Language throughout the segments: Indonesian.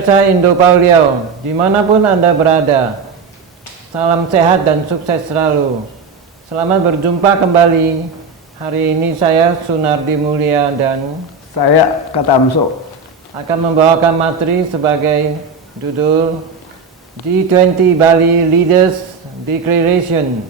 Pemirsa Indo-Pauliau, dimanapun Anda berada, salam sehat dan sukses selalu. Selamat berjumpa kembali. Hari ini saya Sunardi Mulia dan saya Katamso akan membawakan materi sebagai judul G20 Bali Leaders Declaration.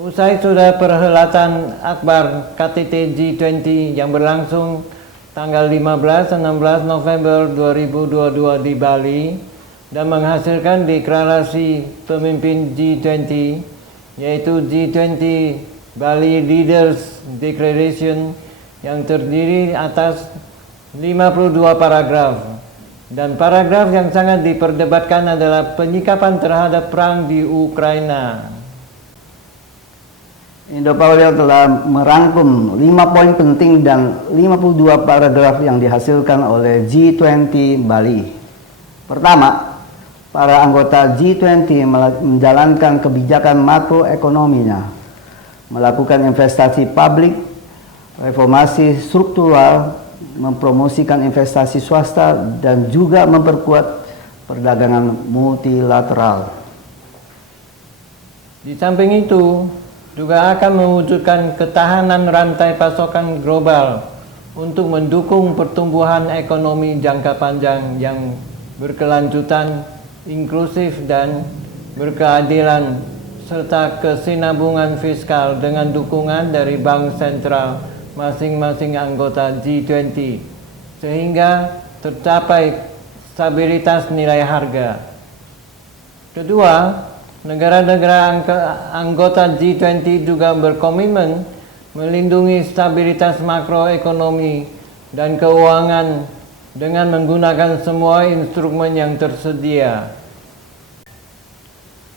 Usai sudah perhelatan akbar KTT G20 yang berlangsung tanggal 15-16 November 2022 di Bali dan menghasilkan deklarasi pemimpin G20, yaitu G20 Bali Leaders Declaration yang terdiri atas 52 paragraf. Dan paragraf yang sangat diperdebatkan adalah penyikapan terhadap perang di Ukraina. Indo-Pauliau telah merangkum 5 poin penting dan 52 paragraf yang dihasilkan oleh G20 Bali. Pertama, para anggota G20 menjalankan kebijakan makroekonominya, melakukan investasi publik, reformasi struktural, mempromosikan investasi swasta, dan juga memperkuat perdagangan multilateral. Di samping itu, juga akan mewujudkan ketahanan rantai pasokan global untuk mendukung pertumbuhan ekonomi jangka panjang yang berkelanjutan, inklusif, dan berkeadilan, serta kesinambungan fiskal dengan dukungan dari bank sentral masing-masing anggota G20, sehingga tercapai stabilitas nilai harga. Kedua, negara-negara anggota G20 juga berkomitmen melindungi stabilitas makroekonomi dan keuangan dengan menggunakan semua instrumen yang tersedia.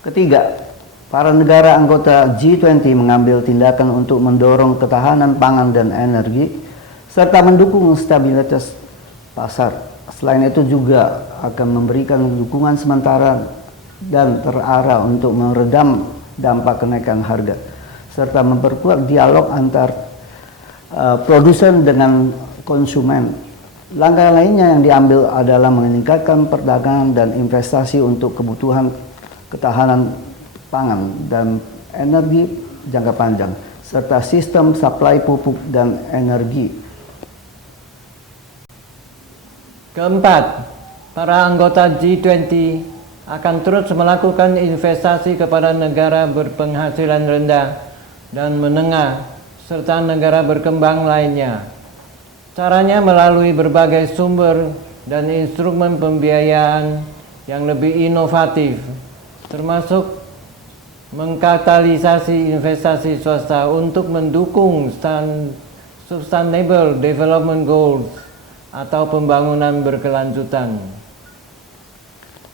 Ketiga, para negara anggota G20 mengambil tindakan untuk mendorong ketahanan pangan dan energi, serta mendukung stabilitas pasar. Selain itu juga akan memberikan dukungan sementara dan terarah untuk meredam dampak kenaikan harga, serta memperkuat dialog antar produsen dengan konsumen. Langkah lainnya yang diambil adalah meningkatkan perdagangan dan investasi untuk kebutuhan ketahanan pangan dan energi jangka panjang, serta sistem suplai pupuk dan energi. Keempat, para anggota G20 akan terus melakukan investasi kepada negara berpenghasilan rendah dan menengah serta negara berkembang lainnya. Caranya melalui berbagai sumber dan instrumen pembiayaan yang lebih inovatif, termasuk mengkatalisasi investasi swasta untuk mendukung Sustainable Development Goals atau pembangunan berkelanjutan.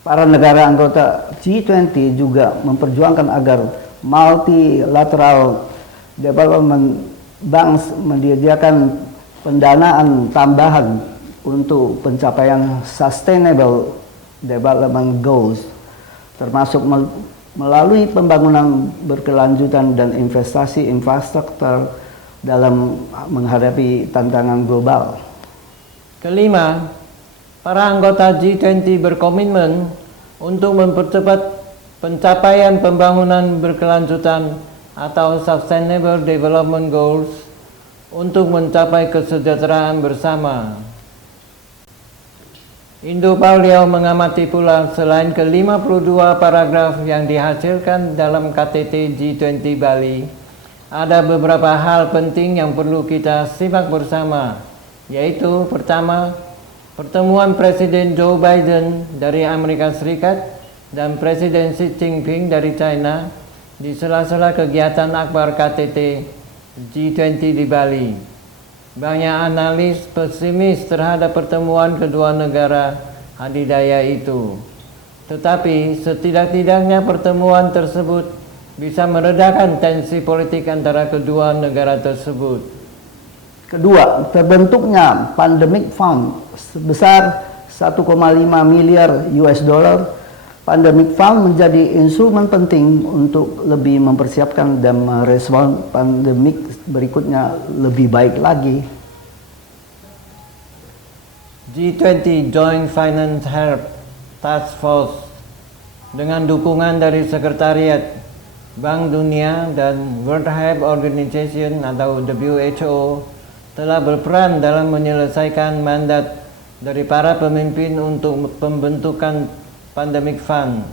Para negara anggota G20 juga memperjuangkan agar multilateral development banks menyediakan pendanaan tambahan untuk pencapaian Sustainable Development Goals, termasuk melalui pembangunan berkelanjutan dan investasi infrastruktur dalam menghadapi tantangan global. Kelima, para anggota G20 berkomitmen untuk mempercepat pencapaian pembangunan berkelanjutan atau Sustainable Development Goals untuk mencapai kesejahteraan bersama. Indo-Pauliau mengamati pula selain ke-52 paragraf yang dihasilkan dalam KTT G20 Bali, ada beberapa hal penting yang perlu kita simak bersama, yaitu pertama, pertemuan Presiden Joe Biden dari Amerika Serikat dan Presiden Xi Jinping dari China di sela-sela kegiatan akbar KTT G20 di Bali. Banyak analis pesimis terhadap pertemuan kedua negara adidaya itu. Tetapi setidak-tidaknya pertemuan tersebut bisa meredakan tensi politik antara kedua negara tersebut. Kedua, terbentuknya Pandemic Fund sebesar 1,5 miliar US dollar. Pandemic Fund menjadi instrumen penting untuk lebih mempersiapkan dan merespon pandemik berikutnya lebih baik lagi. G20 Joint Finance Help Task Force dengan dukungan dari Sekretariat Bank Dunia dan World Health Organization atau WHO telah berperan dalam menyelesaikan mandat dari para pemimpin untuk pembentukan Pandemic Fund.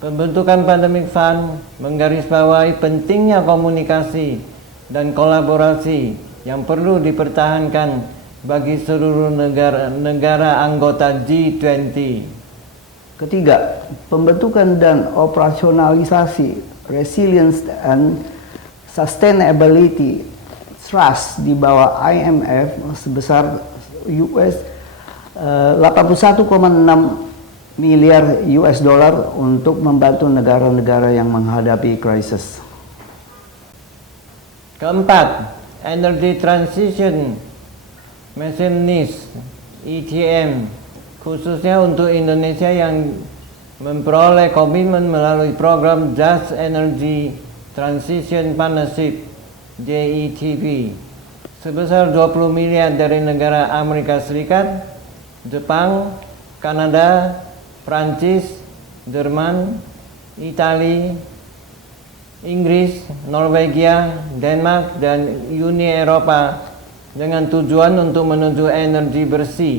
Pembentukan Pandemic Fund menggarisbawahi pentingnya komunikasi dan kolaborasi yang perlu dipertahankan bagi seluruh negara anggota G20. Ketiga, pembentukan dan operasionalisasi Resilience and Sustainability Trust di bawah IMF sebesar US 81,6 miliar US dollar untuk membantu negara-negara yang menghadapi krisis. Keempat, Energy Transition Mechanism ETM khususnya untuk Indonesia yang memperoleh komitmen melalui program Just Energy Transition Partnership JETP sebesar 20 miliar dari negara Amerika Serikat, Jepang, Kanada, Prancis, Jerman, Italia, Inggris, Norwegia, Denmark, dan Uni Eropa dengan tujuan untuk menuju energi bersih.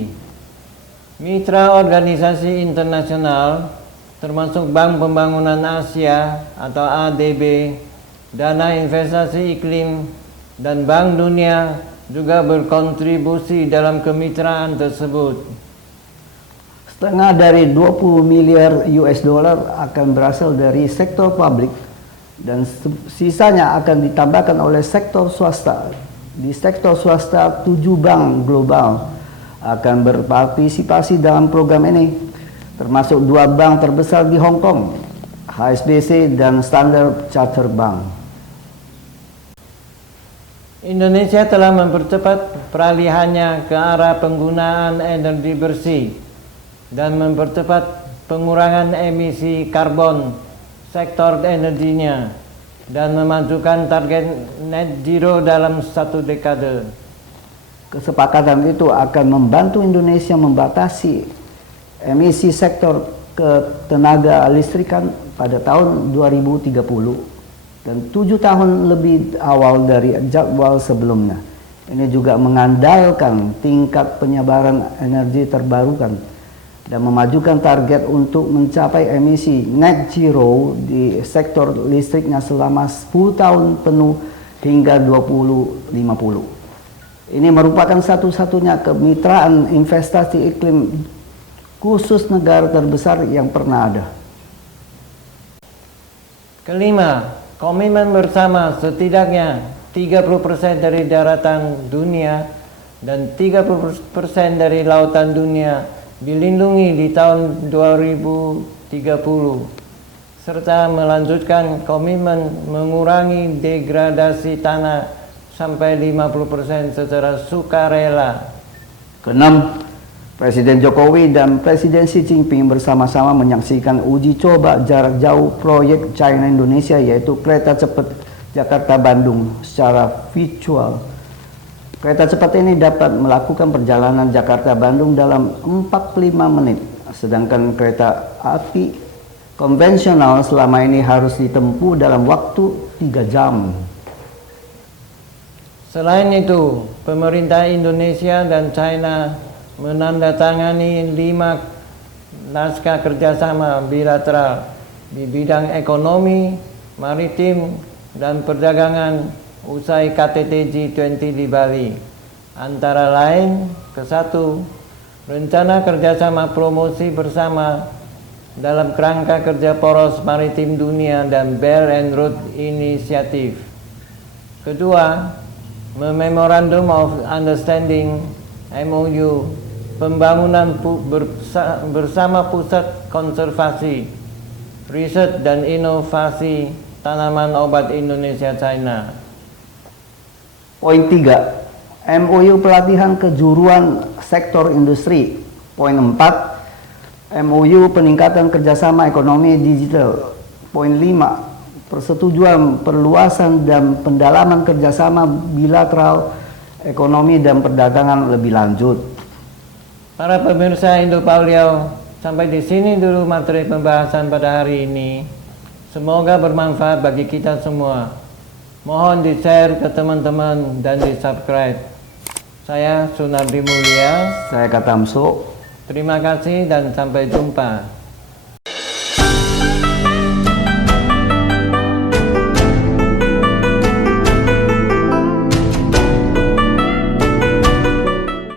Mitra organisasi internasional termasuk Bank Pembangunan Asia atau ADB, Dana Investasi Iklim, dan Bank Dunia juga berkontribusi dalam kemitraan tersebut. Setengah dari 20 miliar US dollar akan berasal dari sektor publik dan sisanya akan ditambahkan oleh sektor swasta. Di sektor swasta, 7 bank global akan berpartisipasi dalam program ini, termasuk 2 bank terbesar di Hong Kong, HSBC dan Standard Chartered Bank. Indonesia telah mempercepat peralihannya ke arah penggunaan energi bersih dan mempercepat pengurangan emisi karbon sektor energinya dan memajukan target net zero dalam 1 dekade. Kesepakatan itu akan membantu Indonesia membatasi emisi sektor ketenaga listrikan pada tahun 2030 dan 7 tahun lebih awal dari jadwal sebelumnya. Ini juga mengandalkan tingkat penyebaran energi terbarukan dan memajukan target untuk mencapai emisi net zero di sektor listriknya selama 10 tahun penuh hingga 2050. Ini merupakan satu-satunya kemitraan investasi iklim khusus negara terbesar yang pernah ada. Kelima, komitmen bersama setidaknya 30% dari daratan dunia dan 30% dari lautan dunia dilindungi di tahun 2030 serta melanjutkan komitmen mengurangi degradasi tanah sampai 50% secara sukarela. Keenam, Presiden Jokowi dan Presiden Xi Jinping bersama-sama menyaksikan uji coba jarak jauh proyek China Indonesia yaitu kereta cepat Jakarta-Bandung secara virtual. Kereta cepat ini dapat melakukan perjalanan Jakarta-Bandung dalam 45 menit, sedangkan kereta api konvensional selama ini harus ditempuh dalam waktu 3 jam. Selain itu, pemerintah Indonesia dan China menandatangani 5 naskah kerjasama bilateral di bidang ekonomi, maritim, dan perdagangan usai KTT G20 di Bali. Antara lain, ke-1, rencana kerjasama promosi bersama dalam kerangka kerja poros maritim dunia dan Belt and Road Initiative. Kedua, Memorandum of Understanding MOU pembangunan bersama Pusat Konservasi, Riset dan Inovasi Tanaman Obat Indonesia China. Poin 3, MOU pelatihan kejuruan sektor industri. Poin 4, MOU peningkatan kerjasama ekonomi digital. Poin 5, persetujuan perluasan dan pendalaman kerjasama bilateral ekonomi dan perdagangan lebih lanjut. Para pemirsa Indo Pauliau, sampai di sini dulu materi pembahasan pada hari ini. Semoga bermanfaat bagi kita semua. Mohon di-share ke teman-teman dan di-subscribe. Saya Sunardi Mulia. Saya Katamso. Terima kasih dan sampai jumpa.